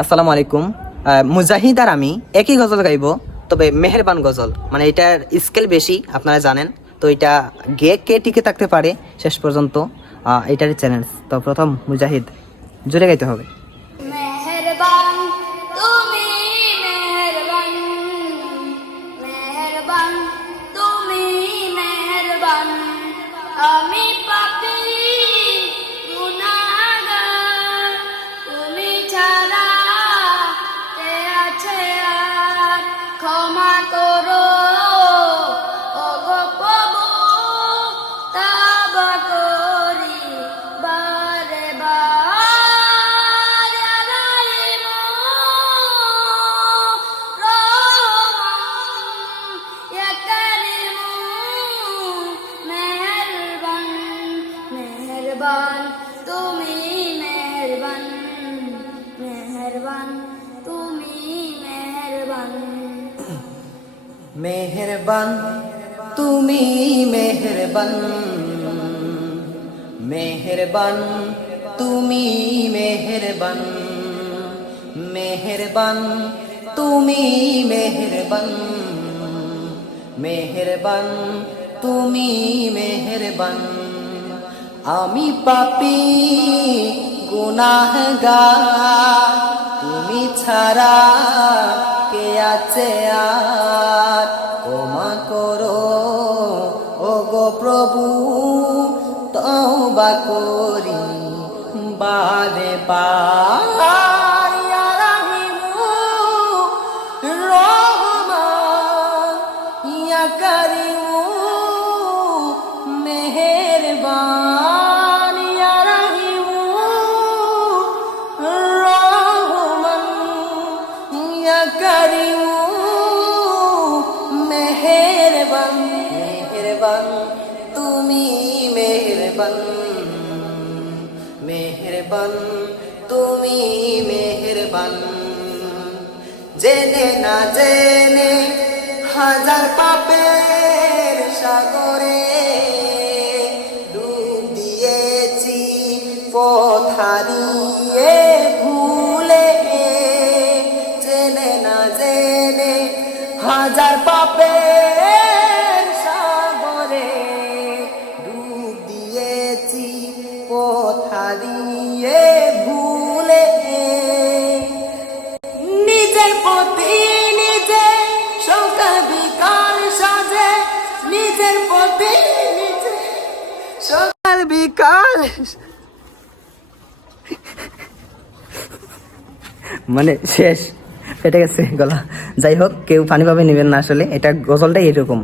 আসসালামু আলাইকুম। মুজাহিদ আর আমি একই গজল গাইব, তবে মেহেরবান গজল, মানে এটার স্কেল বেশি আপনারা জানেন। তো এটা গে কে টিকে থাকতে পারে শেষ পর্যন্ত, এটারই চ্যালেঞ্জ। তো প্রথম মুজাহিদ, জোরে গাইতে হবে। মেহেরবান তুমি, মেহেরবান, মেহেরবান তুমি, মেহেরবান। আমি পাপী গুনাহগার, তুমি ছাড়া কে আছে আর? ক্ষমা করো ওগো প্রভু, তওবা করি বারে বার। ইয়া রাহিমু রহমান, ইয়া কারিমু মেহেরবান, মেহেরবান তুমি, মেহেরবান, মেহেরবান তুমি, মেহেরবান। মেহেরবান তুমি, মেহেরবান, মেহেরবান তুমি, মেহেরবান, মেহেরবান তুমি, মেহেরবান, মেহেরবান তুমি, মেহেরবান। আমি পাপী গুনাহগার, তুমি ছাড়া কে আছে আর? ক্ষমা করো ওগো প্রভু, তওবা করি বারে বার। ইয়া রাহিমু রহমান, ইয়া কারিমু মেহেরবান। ইয়া রাহিমু রহমান, ইয়া কারিমু মেহেরবান, মেহেরবান তুমি, মেহেরবান, মেহেরবান তুমি, মেহেরবান। জেনে না জেনে হাজার পাপের সাগরে ডুব দিয়েছি, পথ হারিয়ে ভুলে। জেনে না জেনে হাজার পাপের সাগরে ডুব দিয়েছি, পথ হারিয়ে ভুলে। নিজের প্রতি নিজে সকাল বিকাল সাজে, নিজের প্রতি নিজে সকাল বিকাল, মানে শেষ, ফেটে গেছে গলা। যাই হোক, কেউ পানি পাবে নেবেন না, আসলে এটা গজলটাই এরকম।